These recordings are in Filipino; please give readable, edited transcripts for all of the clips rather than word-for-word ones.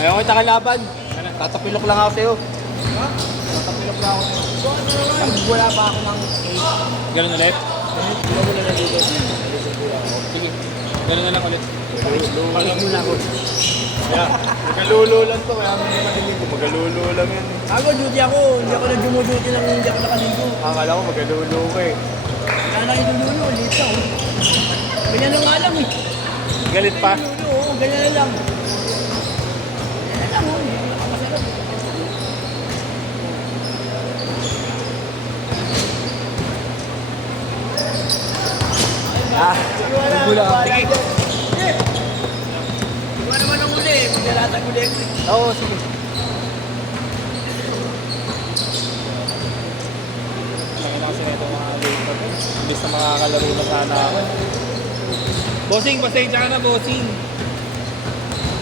Ayaw ko kalaban. Tatapilok lang ako sa'yo. Ha? Tatapilok lang ako sa'yo. So ano naman? Wala pa ako ng 8. Ganun ulit? Hindi mo na nandito. Sige. Ganun na lang ulit. Alam mo na ako. Kaya, magalulo lang to. Kaya hindi madilig ko. Magalulo lang yan. Ako, duty ako. Hindi ako nag-duty lang. Hindi ako nakaligo. Akala ko magalulo ka eh. Wala na idululo. Lito. Ganyan lang nga lang eh. Galit pa? Oo, ganyan na lang. Ganyan lang oh. Hindi ako masarap. Gula ka. Sige. Iba naman ang uli. Maglalatag ulit. Oo, sige. Lagi na kasi nito mga late pa. Imbis na makakalaro na sana ako. Bossing, pasensya ka na, bossing.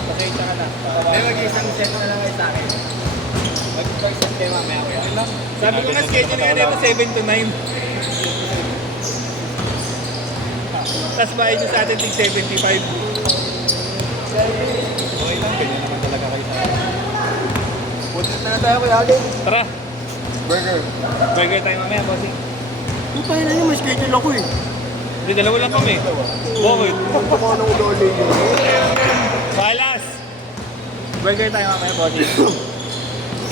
Pasensya ka na. May mag-isang set na lang kayo sa akin. Mag-isang tema, may ako yan. Sabi ko nga schedule nga nito 7 to 9. Tapos bayad nyo sa atin tig 75. Okay lang, ganyan naman talaga kayo sa akin. Punta na tayo kay Alin. Tara, Burger. burger tayo mamaya, bossing. Yung pa yun, may schedule ako eh. Hindi, dalawa lang kami. Bakit? Punta ko ng loli nyo. Balas! Burger tayo mamaya, bossing.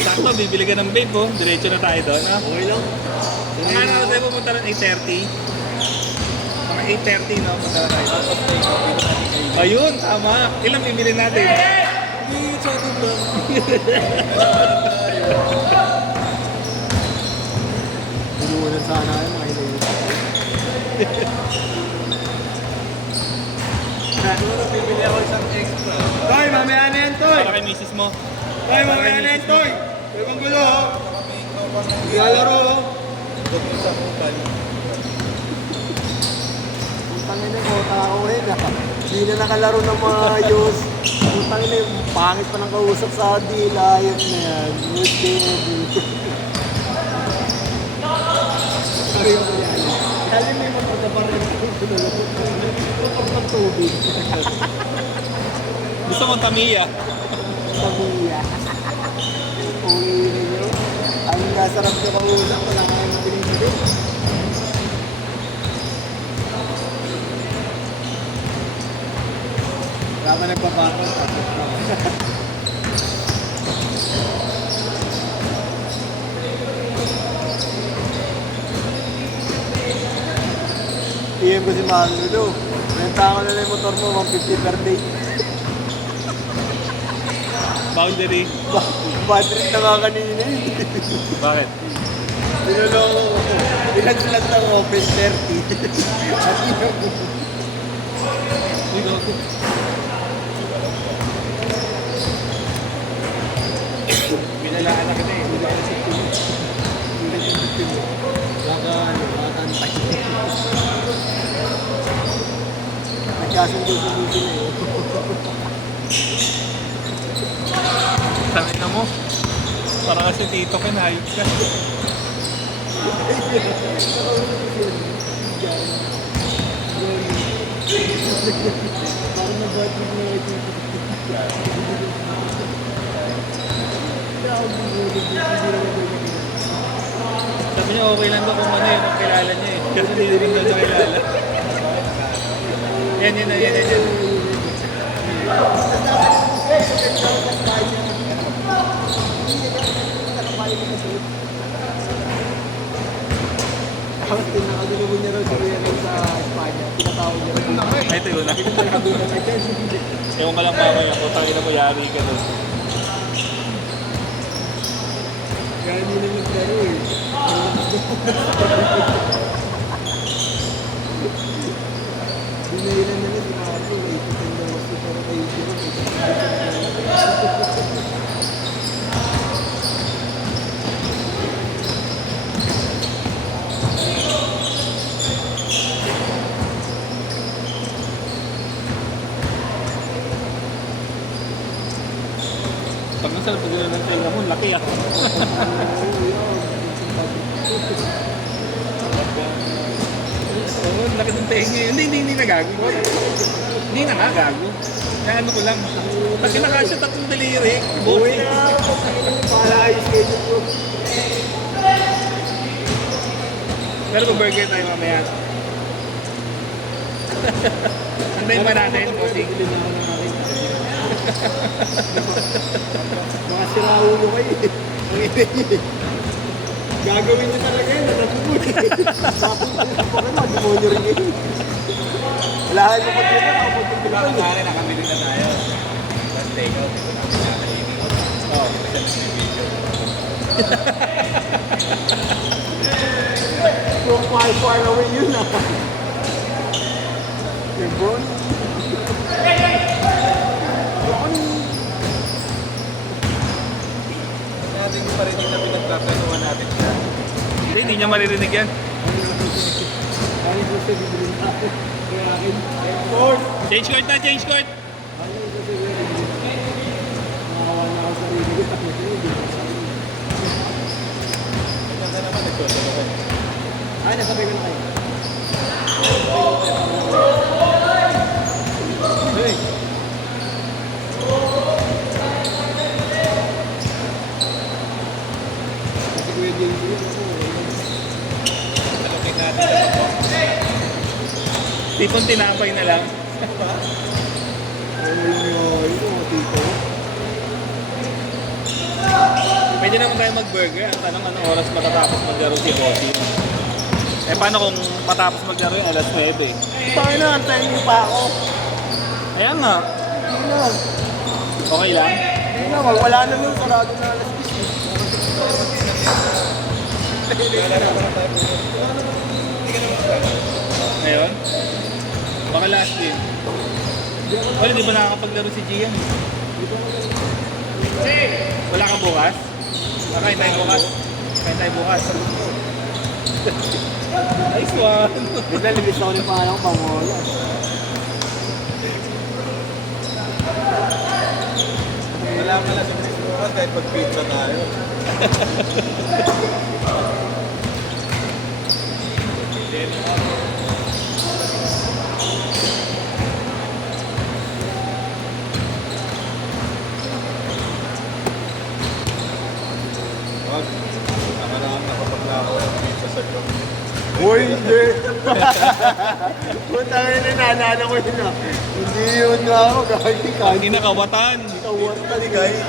Sakto, bibili ka ng vape, oh. Diretso na tayo doon, ha? Okay lang. Ano na tayo pupunta ng 8:30? Mga 8:30, no? Punta na tayo. Ayun, tama. Ilang bibili natin? Hindi, sa atin lang. Inuunan sana yun, mga ilayin. Siguro bibili ako isang extra. Toy, mamaya na yan, Toy! Para kay misis mo. Toy, mamaya na yan, Toy! Toy, bang gulo, ho? Ilalaro, ho? Putangin na ko, tao rin, ha? Hindi na nakalaro ng mga ayos. Putangin na yung pangit pa ng kausap sa dila. Ayos na yan. Good day, Sorry mo yan. Dali mo yung magpagkabar ng tubig. Gusto mo Tamiya? Tamiya. Uwi rin yun. Ang nasarap na kausap, wala kayong mabilis. Tama nagpapakot. PM ko si Manulo. Renta ko na lang yung motor mo, 150 per day. Boundary. Bad trip na nga kanina eh. Bakit? Pinulong ko. Pinagsulat ng open 30. At Binalaan na kita eh. nagkasundo-sundo sila eh. Tangin na mo. Para kasi tito kinayot ka. Parang nag-bad trip na ito. Sabi niya okay lang daw kung ano yung makilala niya eh. Kasi hindi rin daw nakilala. Yan. Tapos tinakagulo niya raw si Kuya Ren sa Espanya. Tinatawag niya raw. Ay, ito yun na. Tinakagulo na siya. Ewan ka lang mamaya kung tangin na mo yari ka doon. Kaya hindi na maglaro eh. Dinailan na si Marco. May kitang daw si pero kay Pag nasarap pa sila ng tenga mo, laki ah. Oo, laki ng tenga. Hindi nagagawa. Hindi na nga, gago. Kaya ano ko lang. Pag kinakasya tatlong daliri, Uwi bossing. na ako. Para ayos schedule ko. Pero burger tayo mamaya. Antayin pa natin, bossing. Bili na ako ng akin. Mga siraulo kayo eh. Ang ina gagawin niyo talaga yun. Natapo mo eh. Tapos na demonyo rin yun. Walahan mo pag yun. Ako pag yun. Bakit pare, nakabili na tayo. Last take out. Oo, kasi may video. From far away yun ah. Yung bron. Natin yung parinig na pinagtatranuhan natin siya. Hindi niya maririnig yan. Ano yung gusto bibili na ako? Kaya akin. Ford! Change court na, change court! Ano yung gusto bibili? Nakawa na ako sa sarili ko. Tapos yun, hindi ko sabi. Ito ka naman, nagkwento ko. Ay, nasabay ko na kayo. Hey! Kasi Kuya James yun ako. Talukin natin na po. Tipong tinapay na lang. Ano yung mga tito? Pwede naman tayo mag-burger. Ang tanong, anong oras matatapos maglaro si Bossy? Eh, paano kung matapos maglaro yung alas 9 eh? Tayo na, antayin niyo pa ako. Ayan nga. Hindi na. Okay lang. Hindi na, wala na nun. Sarado na alas 10. Ngayon? Baka last din. Wala, di ba nakakapaglaro si Gian? Wala ka bukas? Kain tayo bukas. Kain tayo bukas. Nice one! Bigla, libis ako ng pangalan ko, pamola. Wala pala sa bukas kahit pag-pizza tayo. Wag. Tama na ang nakapaglako ng pizza sa shop. Uy, hindi. Punta nga na, naalala ko yun ah. Hindi yun nga ako, gagi ka. Ang kinakawatan. Kawat ka ni guys.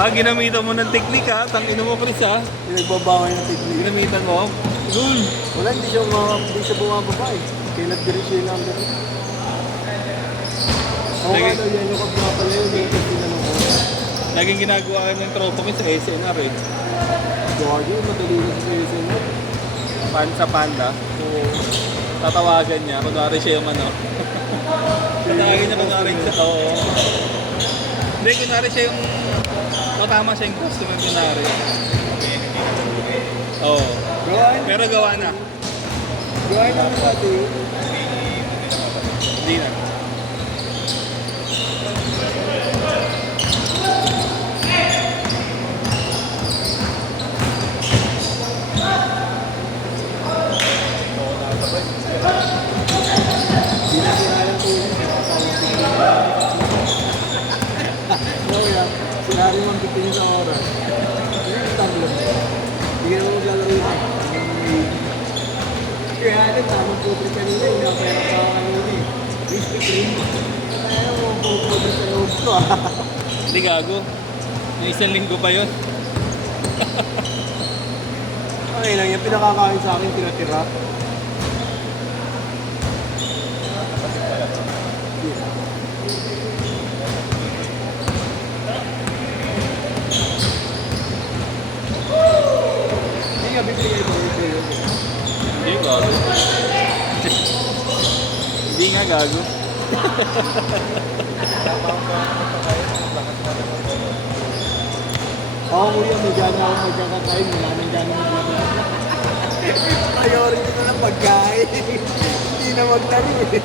Ginamitan mo ng teknik ha. Tangino mo, Chris ha. Pinagbabaway ng technique. Ginamitan mo. Cool. Wala, hindi siya bumababa eh. Kailan diretso yung number. Oo nga daw, yellow cup nga pala yun. Yung tinanong ko. Laging ginagawa ng tropa ko sa SNR eh. Gagi, madali na sa season na. Sa panda. So, tatawagan niya. Kunwari siya yung ano. Tatawagan niya kunwari siya. Oo. Hindi, kunwari siya yung... O, tama siya yung customer kunwari. Oo. Gawain, Pero gawa na. gawain namin dati yun. Hindi na. Hindi na sinayang po yun. Oo yan. Sinari mo ang bitin sa oras. Hindi na tablo. Hindi ka naman maglalaro yun. Kaya natin, tamang putri kanina. Inapayang sa ako kanina eh. Crispy cream. Kaya mo, putri sa loob ko ah. Hindi gago. Yung isang linggo pa yun. Okay lang, yung pinakakain sa akin, tinatira. Hindi nga, bibigay mo yun. Hindi gago. Hindi nga gago. Oo, kuya, may gana ako magkakakain. Wala nang gana magkakakain. Priority ko ng pagkain. Hindi na maglaro eh.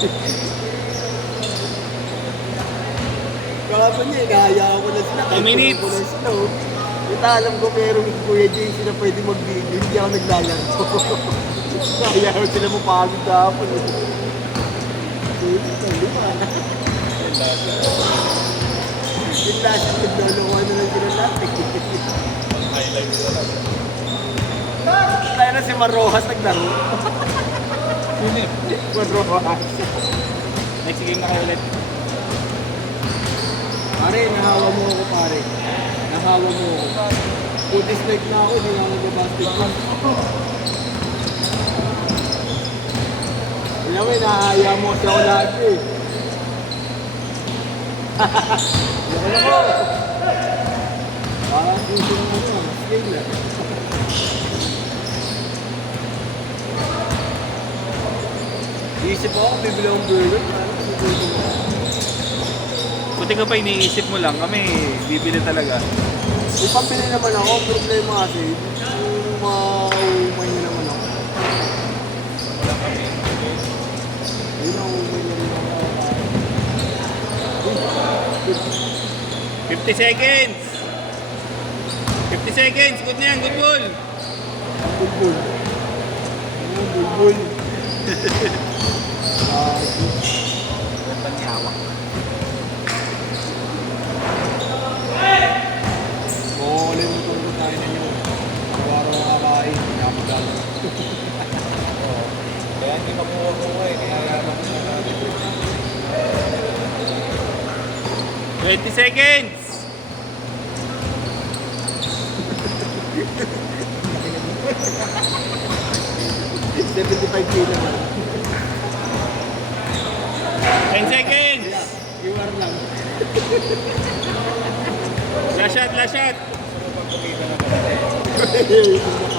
Kahapon niya, inahaya ako na sila. 2 minutes. Ko na sila, oh. Kita alam ko merong Kuya JC na pwede mag-video. Hindi ako naglalaro. Kaya sila mapagod kahapon. Eh. Bulit ang lima. Yung last naglolokohan na lang sila natin. Highlight ko lang. Tayo na si Marojas naglaro. Sino yun? Marojas. Next game na kayo ulit. Pare, nahawa mo ako pare. Nahawa mo ako. Kung dislike na ako, hindi na ako mag-basketball. Kaya may nahaya mo kasi ako lahat eh. Yoko na ko. Parang puso ng ano, sling lang. Isip ako, bibili akong burger. Parang bibili ko. Buti ka pa iniisip mo lang, kami bibili talaga. May pambili naman ako, problema kasi, yung maumay na naman ako. Yun ang umay na rin ako. 50 seconds! 50 seconds! Good na yan, good ball! Bulbul. Ano, bulbul. Panyawak. Ulit mo kung tayo na yun. Araw-araw kakain, pinapagalo. Kaya hindi makuha-kuha eh. Kaya yaman ko na natin. 20 seconds! It's 75 kilo na. 10 seconds! You are lang. Last shot, last shot! Pagpakita na pala.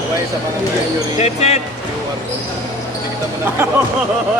Sabay sa mga Set, set! viewer ko. Hindi kita mo na viewer.